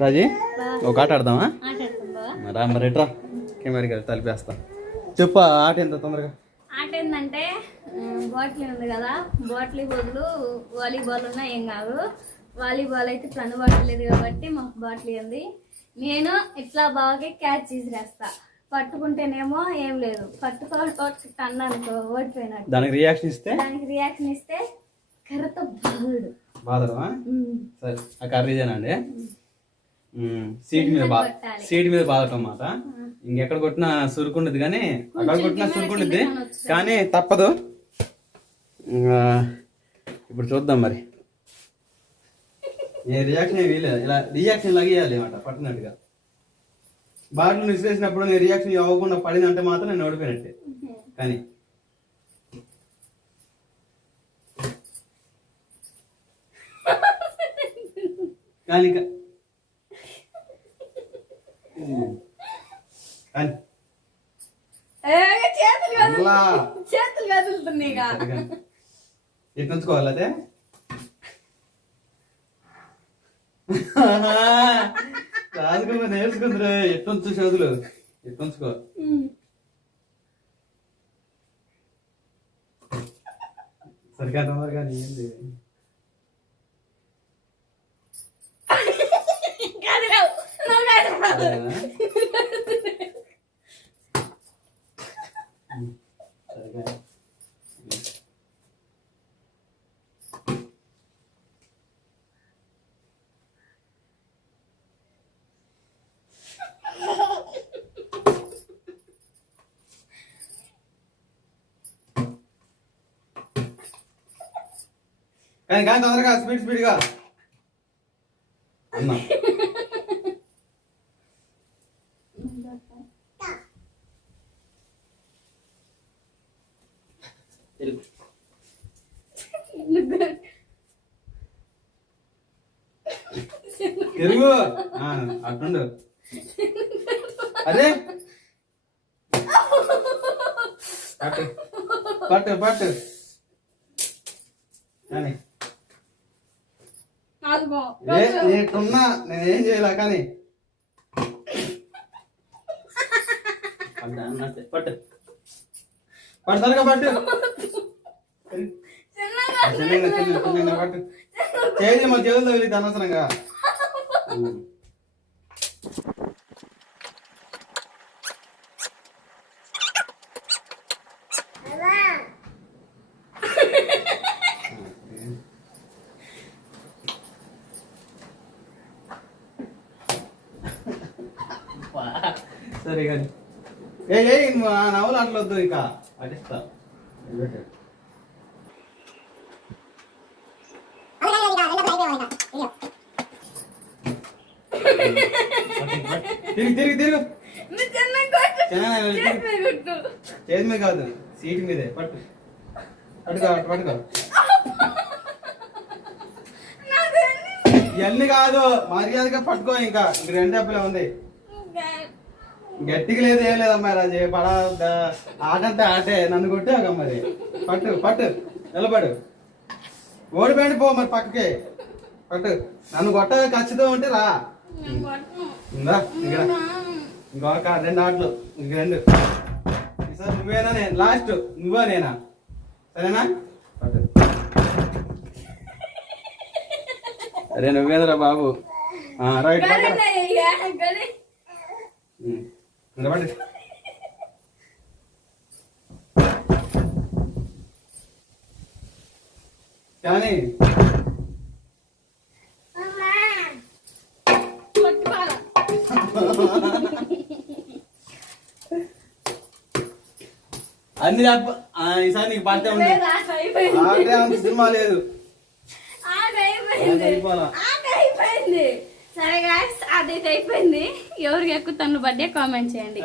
రాజీ ఒక ఆట ఆడదామా? రా మరి ఎట్రా కెమెరా తలిపేస్తా. చెప్పు ఆట ఎంత తొందరగా. ఆట ఏంటంటే బాటిల్ ఉంది కదా, బాటిల్ బదులు వాలీబాల్ ఉన్నా ఏం కాదు. వాలీబాల్ అయితే ఇప్పుడు అందుబాటులో లేదు కాబట్టి మాకు బాటిల్ ఉంది. నేను ఇట్లా బాగా క్యాచ్ చేసిరేస్తా. పట్టుకుంటేనేమో ఏం లేదు, పట్టుకోనుకో ఓడిపోయినట్టు. దానికి రియాక్షన్ ఇస్తే కర్రతో బాధడమా? సరే ఆ కర్రీదేనండి. సీట్ మీద బాధటం మాట. ఇంకెక్కడ కొట్టినా సురుకుండదు, కానీ అక్కడ కొట్టినా సురుకుండద్ది, కానీ తప్పదు. ఇప్పుడు చూద్దాం మరి. ఏ రియాక్షన్ ఏమి లేదు, ఇలా రియాక్షన్ లాగా ఇవ్వాలి అన్నమాట పట్టినట్టుగా. బాటిల్ విసిరేసినప్పుడు నేను రియాక్షన్ ఇవ్వకుండా పడిందంటే మాత్రం నేను ఓడిపోయినట్టే. కానీ కానీ చేతులు కదులుతున్నాయి. ఎట్టు ఉంచుకోవాలి అదే రాదుగా నేర్చుకుందిరా. ఎట్టు ఉంచు చేతులు, ఎట్టు ఉంచుకో. సరిగా కానీ ఏంది కానీ తొందరగా స్పీడ్గా అన్నా. తెలుగు అట్టుండు. అదే పట్టు పట్టు పట్టు. నేనున్నా నేనేం చేయలే, కానీ పట్టు పడతారుగా పట్టు. పట్టు చేయి మా చేతులు తగిలిద్ది అనవసరంగా. సరే కానీ ఏ నవ్వులు అట్లొద్దు, ఇక అటిస్తా. తిరుగు చేతి మీద కాదు, సీట్ మీదే. పట్టు పట్టుకో. ఇవన్నీ కాదు, మర్యాదగా పట్టుకో. ఇంకా రెండు అప్పులే ఉంది, గట్టిగా లేదు, ఏం లేదమ్మా. రాజే ఆట అంటే ఆటే, నన్ను కొట్టాక మరి. పట్టు నిలబడు. ఓడిపోయింది పో మరి పక్కకి. పట్టు, నన్ను కొట్ట ఖచ్చితంగా ఉంటే రా. ఇంకొక రెండు ఆటలు, ఇంక రెండు. ఈసారి నువ్వేనా నేను లాస్ట్, నువ్వా నేనా? సరేనా? పట్టు. అరే నువ్వేంద్రా బాబు. రైట్ నిలబడి. కానీ అన్ని ఈసారి నీకు పార్టీ ఉంది. సినిమా లేదు. సరే గాయ్స్, అదైతే అయిపోయింది. ఎవరికి ఎక్కువ తను బర్త్డే కామెంట్ చేయండి.